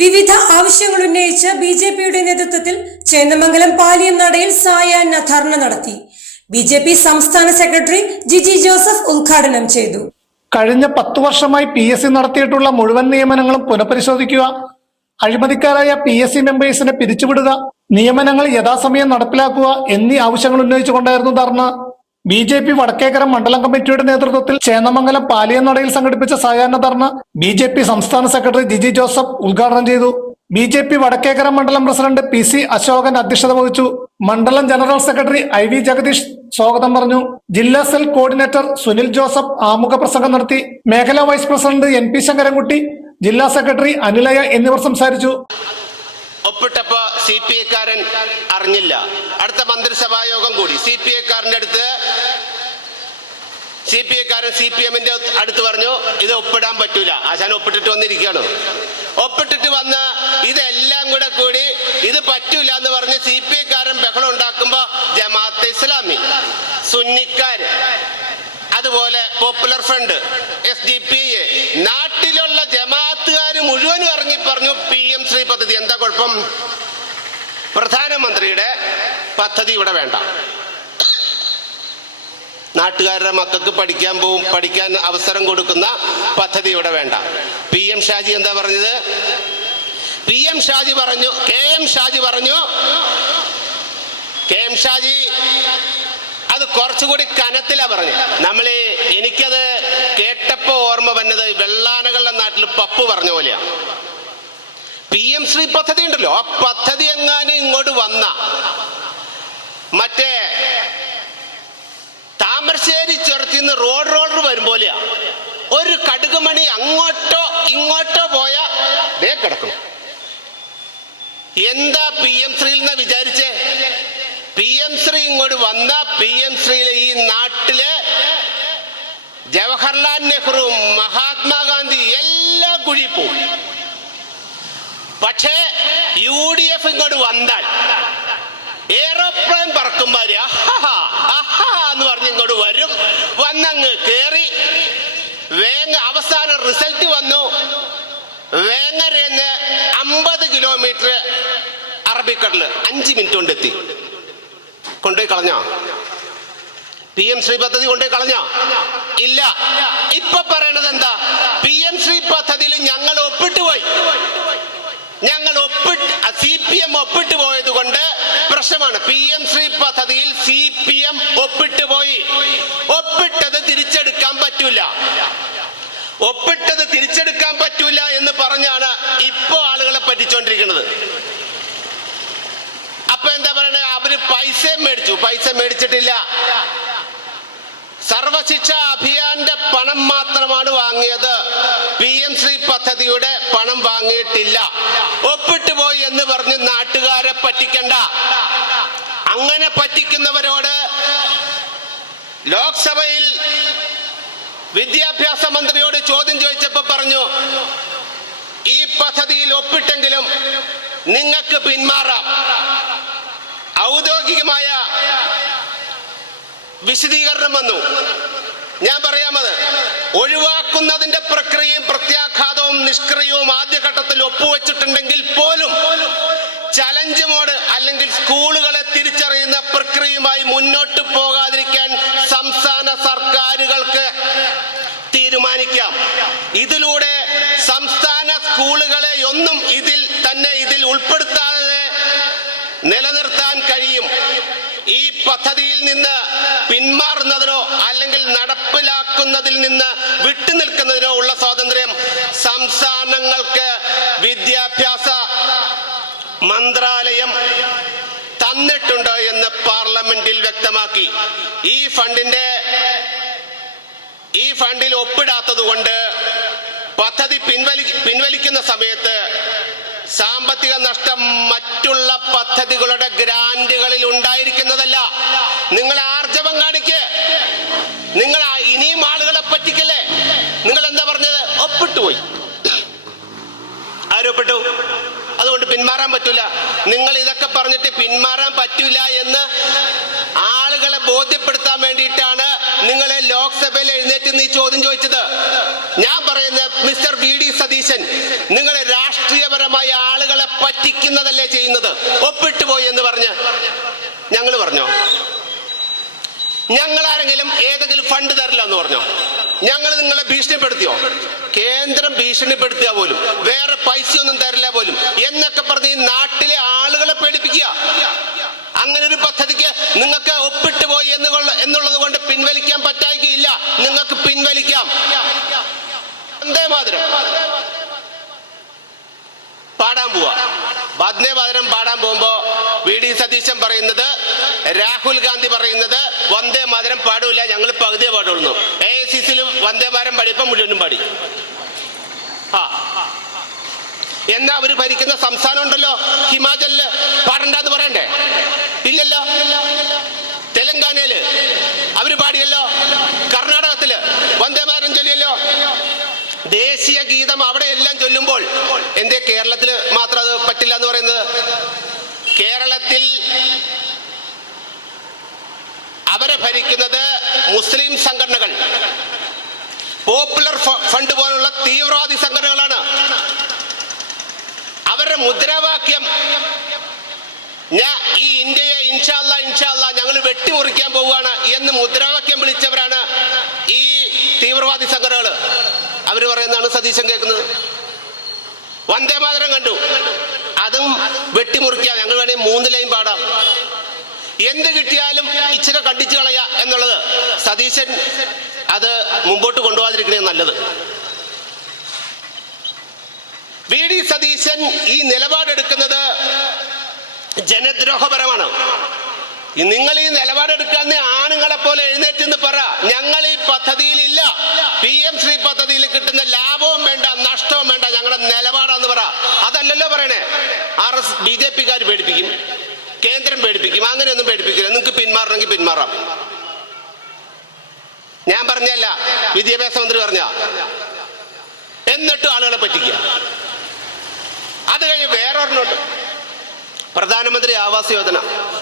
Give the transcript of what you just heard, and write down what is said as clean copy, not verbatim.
വിവിധ ആവശ്യങ്ങൾ ഉന്നയിച്ച് ബിജെപിയുടെ നേതൃത്വത്തിൽ ചേന്ദമംഗലം പാലിയം നടയിൽ സായാഹ്ന ധർണ നടത്തി. ബിജെപി സംസ്ഥാന സെക്രട്ടറി ജിജി ജോസഫ് ഉദ്ഘാടനം ചെയ്തു. കഴിഞ്ഞ 10 വർഷമായി PSC നടത്തിയിട്ടുള്ള മുഴുവൻ നിയമനങ്ങളും പുനഃപരിശോധിക്കുക, അഴിമതിക്കാരായ PSC മെമ്പേഴ്സിനെ പിരിച്ചുവിടുക, നിയമനങ്ങൾ യഥാസമയം നടപ്പിലാക്കുക എന്നീ ആവശ്യങ്ങൾ ഉന്നയിച്ചുകൊണ്ടായിരുന്നു ധർണ. BJP വടക്കേക്കര മണ്ഡലം കമ്മിറ്റിയുടെ നേതൃത്വത്തിൽ ചേന്ദമംഗലം പാലിയനടയിൽ സംഘടിപ്പിച്ച സായാഹ്ന ധർണ BJP സംസ്ഥാന സെക്രട്ടറി ജിജി ജോസഫ് ഉദ്ഘാടനം ചെയ്തു. BJP വടക്കേക്കര മണ്ഡലം പ്രസിഡന്റ് PC അശോകൻ അധ്യക്ഷത വഹിച്ചു. മണ്ഡലം ജനറൽ സെക്രട്ടറി IV ജഗദീഷ് സ്വാഗതം പറഞ്ഞു. ജില്ലാ സെൽ കോർഡിനേറ്റർ സുനിൽ ജോസഫ് ആമുഖ പ്രസംഗം നടത്തി. മേഖലാ വൈസ് പ്രസിഡന്റ് NP ശങ്കരൻകുട്ടി, ജില്ലാ സെക്രട്ടറി അനിലയ എന്നിവർ സംസാരിച്ചു. ഒപ്പിട്ടപ്പോ CPI-കാരൻ അറിഞ്ഞില്ല. അടുത്ത മന്ത്രിസഭാ യോഗം കൂടി CPI-കാരന്റെ അടുത്ത് CPI-കാരൻ CPM-ന്റെ അടുത്ത് പറഞ്ഞു, ഇത് ഒപ്പിടാൻ പറ്റൂല. ആശാൻ ഒപ്പിട്ടിട്ട് വന്നിരിക്കുകയാണ്. ഒപ്പിട്ടിട്ട് വന്ന് ഇതെല്ലാം കൂടി ഇത് പറ്റൂല എന്ന് പറഞ്ഞ് CPI-കാരൻ ബഹളം ഉണ്ടാക്കുമ്പോ ജമാഅത്തെ ഇസ്ലാമി, സുന്നിക്കാര്, അതുപോലെ പോപ്പുലർ ഫ്രണ്ട്, SDPI, നാട്ടിലുള്ള ജമാഅത്തുകാര് മുഴുവനും ഇറങ്ങി പറഞ്ഞു PM ശ്രീ പദ്ധതി. എന്താ കുഴപ്പം? പ്രധാനമന്ത്രിയുടെ പദ്ധതി ഇവിടെ വേണ്ട. നാട്ടുകാരുടെ മക്കൾക്ക് പഠിക്കാൻ അവസരം കൊടുക്കുന്ന പദ്ധതി ഇവിടെ വേണ്ട. PM ഷാജി എന്താ പറഞ്ഞത്? PM ഷാജി പറഞ്ഞു, KM ഷാജി അത് കുറച്ചുകൂടി കനത്തിലാ പറഞ്ഞു. എനിക്കത് കേട്ടപ്പോ ഓർമ്മ വന്നത് വെള്ളാനകളുടെ നാട്ടിൽ പപ്പു പറഞ്ഞ പോലെയാ. PM ശ്രീ പദ്ധതി ഉണ്ടല്ലോ, ആ പദ്ധതി എങ്ങാനും ഇങ്ങോട്ട് വന്ന മറ്റേ താമരശ്ശേരി ചുരത്തിന്ന് റോഡ് റോളർ വരും പോലെയാ. ഒരു കടുകുമണി അങ്ങോട്ടോ ഇങ്ങോട്ടോ പോയാ ദേ കിടക്കണം. എന്താ PM ശ്രീയിൽ നിന്ന് വിചാരിച്ചേ? PM ശ്രീ ഇങ്ങോട്ട് വന്ന PM ശ്രീയിലെ ഈ നാട്ടിലെ ജവഹർലാൽ നെഹ്റു, മഹാത്മാഗാന്ധി എല്ലാം കുഴി പോവും. പക്ഷേ UDF ഇങ്ങോട്ട് വന്നാൽ എയറോപ്ലെയിൻ പറക്കുമാര് എന്ന് പറഞ്ഞ് ഇങ്ങോട്ട് വരും. വന്നങ്ങ് കേറി അവസാന റിസൾട്ട് വന്നു. വേങ്ങരന്ന് 50 കിലോമീറ്റർ അറബിക്കടല് 5 മിനിറ്റ് കൊണ്ടെത്തി. കൊണ്ടുപോയി കളഞ്ഞോ? PM ശ്രീ പദ്ധതി കൊണ്ടുപോയി കളഞ്ഞോ? ഇല്ല. ഇപ്പൊ പറയണത് എന്താ? PM ശ്രീ പദ്ധതിയിൽ ഞങ്ങൾ ഒപ്പിട്ട് പോയി. CPM ഒപ്പിട്ട് പോയത് കൊണ്ട് പ്രശ്നമാണ്. PM ശ്രീ പദ്ധതിയിൽ CPM ഒപ്പിട്ട് പോയി. ഒപ്പിട്ടത് തിരിച്ചെടുക്കാൻ പറ്റൂല എന്ന് പറഞ്ഞാണ് ഇപ്പോ ആളുകളെ പറ്റിച്ചോണ്ടിരിക്കുന്നത്. അപ്പൊ എന്താ പറയണേ? അവര് പൈസ മേടിച്ചിട്ടില്ല. സർവശിക്ഷ അഭിയാന്റെ പണം മാത്രമാണ് വാങ്ങിയത്. PM ശ്രീ പദ്ധതിയുടെ പണം വാങ്ങിയിട്ടില്ല. ഒപ്പിട്ട് പോയി എന്ന് പറഞ്ഞ് നാട്ടുകാരെ പറ്റിക്കണ്ട. അങ്ങനെ പറ്റിക്കുന്നവരോട് ലോക്സഭയിൽ വിദ്യാഭ്യാസ മന്ത്രിയോട് ചോദ്യം ചോദിച്ചപ്പോ പറഞ്ഞു, ഈ പദ്ധതിയിൽ ഒപ്പിട്ടെങ്കിലും നിങ്ങൾക്ക് പിന്മാറാം. ഔദ്യോഗികമായ വിശദീകരണം വന്നു. ഞാൻ പറയാമത് ഒഴിവാക്കുന്നതിന്റെ പ്രക്രിയയും പ്രത്യാഘാതവും നിഷ്ക്രിയവും ആദ്യഘട്ടത്തിൽ ഒപ്പുവെച്ചിട്ടുണ്ടെങ്കിൽ പോലും ചലഞ്ച് മോഡ് അല്ലെങ്കിൽ സ്കൂളുകളെ തിരിച്ചറിയുന്ന പ്രക്രിയയുമായി മുന്നോട്ട് പോകാതിരിക്കാൻ സംസ്ഥാന സർക്കാരുകൾക്ക് തീരുമാനിക്കാം. ഇതിലൂടെ സംസ്ഥാന സ്കൂളുകളെ ഒന്നും ഇതിൽ ഉൾപ്പെടുത്താതെ നിലനിർത്താൻ കഴിയും. ഈ പദ്ധതിയിൽ നിന്ന് പിന്മാറുന്നതിനോ അല്ലെങ്കിൽ നടപ്പിലാക്കുന്നതിൽ നിന്ന് വിട്ടുനിൽക്കുന്നതിനോ ഉള്ള സ്വാതന്ത്ര്യം സംസ്ഥാനങ്ങൾക്ക് വിദ്യാഭ്യാസ മന്ത്രാലയം തന്നിട്ടുണ്ട് എന്ന് പാർലമെന്റിൽ വ്യക്തമാക്കി. ഈ ഫണ്ടിൽ ഒപ്പിടാത്തത് കൊണ്ട് പദ്ധതി പിൻവലിക്കുന്ന സമയത്ത് സാമ്പത്തിക നഷ്ടം മറ്റുള്ള പദ്ധതികളുടെ ഗ്രാന്റുകളിൽ ഉണ്ടായിരിക്കുന്നതല്ല. നിങ്ങൾ ആർജവം കാണിക്കേ, നിങ്ങൾ ഇനിയും ആളുകളെ പറ്റിക്കല്ലേ. നിങ്ങൾ എന്താ പറഞ്ഞത്? ഒപ്പിട്ടു പോയി. ആരൊപ്പിട്ടു? അതുകൊണ്ട് പിന്മാറാൻ പറ്റൂല. നിങ്ങൾ ഇതൊക്കെ പറഞ്ഞിട്ട് പിന്മാറാൻ പറ്റൂല എന്ന് ആളുകളെ ബോധ്യപ്പെടുത്താൻ വേണ്ടിയിട്ടാണ് നിങ്ങളെ ലോക്സഭയിൽ എഴുന്നേറ്റ് നീ ചോദ്യം ചോദിച്ചത്. ഞാൻ പറയുന്നത് മിസ്റ്റർ VD സതീശൻ, നിങ്ങളെ രാഷ്ട്രീയപരമായി ഭരിക്കുന്നതല്ലേ ചെയ്യുന്നത്. ഒപ്പിട്ട് പോയി എന്ന് പറഞ്ഞ് ഞങ്ങൾ പറഞ്ഞോ? ഞങ്ങൾ ആരെങ്കിലും ഏതെങ്കിലും ഫണ്ട് തരില്ല എന്ന് പറഞ്ഞോ? ഞങ്ങൾ നിങ്ങളെ ഭീഷണിപ്പെടുത്തിയോ? കേന്ദ്രം ഭീഷണിപ്പെടുത്തിയ പോലും വേറെ പൈസയൊന്നും തരില്ല പോലും എന്നൊക്കെ പറഞ്ഞ് ഈ നാട്ടിലെ ആളുകളെ പേടിപ്പിക്കുക. അങ്ങനെ ഒരു പദ്ധതിക്ക് നിങ്ങൾക്ക് ഒപ്പിട്ട് പോയി എന്നുള്ളത് കൊണ്ട് പിൻവലിക്കാൻ പറ്റായികയില്ല. നിങ്ങൾക്ക് പിൻവലിക്കാം. വന്ദേ മാതരം പാടാൻ പോവാ. വന്ദേ മാതരം പാടാൻ പോകുമ്പോ VD സതീശൻ പറയുന്നത്, രാഹുൽ ഗാന്ധി പറയുന്നത് വന്ദേ മാതരം പാടില്ല, ഞങ്ങൾ പകുതിയെ പാടുള്ളൂ. AICC വന്ദേ മാതരം പാടിയപ്പോ മുഴുവനും പാടി. എന്നാ അവര് ഭരിക്കുന്ന സംസ്ഥാനം ഉണ്ടല്ലോ, ഹിമാചലില് പാടണ്ടെന്ന് പറയണ്ടേ? ഇല്ലല്ലോ. തെലങ്കാനയില് അവര് പാടിയല്ലോ. കർണാടകത്തില് വന്ദേ മാതരം ചൊല്ലിയല്ലോ. ദേശീയ ഗീതം അവിടെ എല്ലാം ചൊല്ലുമ്പോൾ എന്തേ കേരളത്തിൽ മാത്രം അത് പറ്റില്ല എന്ന് പറയുന്നത്? കേരളത്തിൽ അവരെ ഭരിക്കുന്നത് മുസ്ലിം സംഘടനകൾ, പോപ്പുലർ ഫണ്ട് പോലുള്ള തീവ്രവാദി സംഘടനകളാണ്. അവരുടെ മുദ്രാവാക്യം ഈ ഇന്ത്യയെ ഇൻഷാ അല്ലാഹ് ഞങ്ങൾ വെട്ടിമുറിക്കാൻ പോവുകയാണ് എന്ന് മുദ്രാവാക്യം വിളിച്ചവരാണ് ഈ തീവ്രവാദി സംഘടനകൾ. അവര് പറയുന്നതാണ് സതീശൻ കേൾക്കുന്നത്. വന്ദേ മാതരം കണ്ടു, അതും വെട്ടിമുറിക്കാം, ഞങ്ങൾ വേണമെങ്കിൽ 3 ലൈൻ പാടാം, എന്ത് കിട്ടിയാലും ഇച്ചിരി കണ്ടിച്ചു കളയാ എന്നുള്ളത് സതീശൻ അത് മുമ്പോട്ട് കൊണ്ടുപോകാതിരിക്കണേ നല്ലത്. VD സതീശൻ ഈ നിലപാടെടുക്കുന്നത് ജനദ്രോഹപരമാണ്. നിങ്ങൾ ഈ നിലപാടെടുക്കാന്ന് ആണുങ്ങളെ പോലെ എഴുന്നേറ്റെന്ന് പറ. ഞങ്ങൾ ഈ പദ്ധതിയിൽ ഇല്ല. PM ശ്രീ പദ്ധതിയിൽ കിട്ടുന്ന ലാഭവും വേണ്ട, നഷ്ടവും വേണ്ട, ഞങ്ങളുടെ നിലപാടാന്ന് പറ. അതല്ലല്ലോ പറയണേ. BJP-കാർ പേടിപ്പിക്കും, കേന്ദ്രം പേടിപ്പിക്കും. അങ്ങനെയൊന്നും പേടിപ്പിക്കില്ല. നിങ്ങൾക്ക് പിന്മാറണമെങ്കിൽ പിന്മാറാം. ഞാൻ പറഞ്ഞല്ല, വിദ്യാഭ്യാസ മന്ത്രി പറഞ്ഞ. എന്നിട്ടും ആളുകളെ പറ്റിക്കുക. അത് കഴിഞ്ഞ് വേറൊരെണ്ണമുണ്ട്, പ്രധാനമന്ത്രി ആവാസ് യോജന.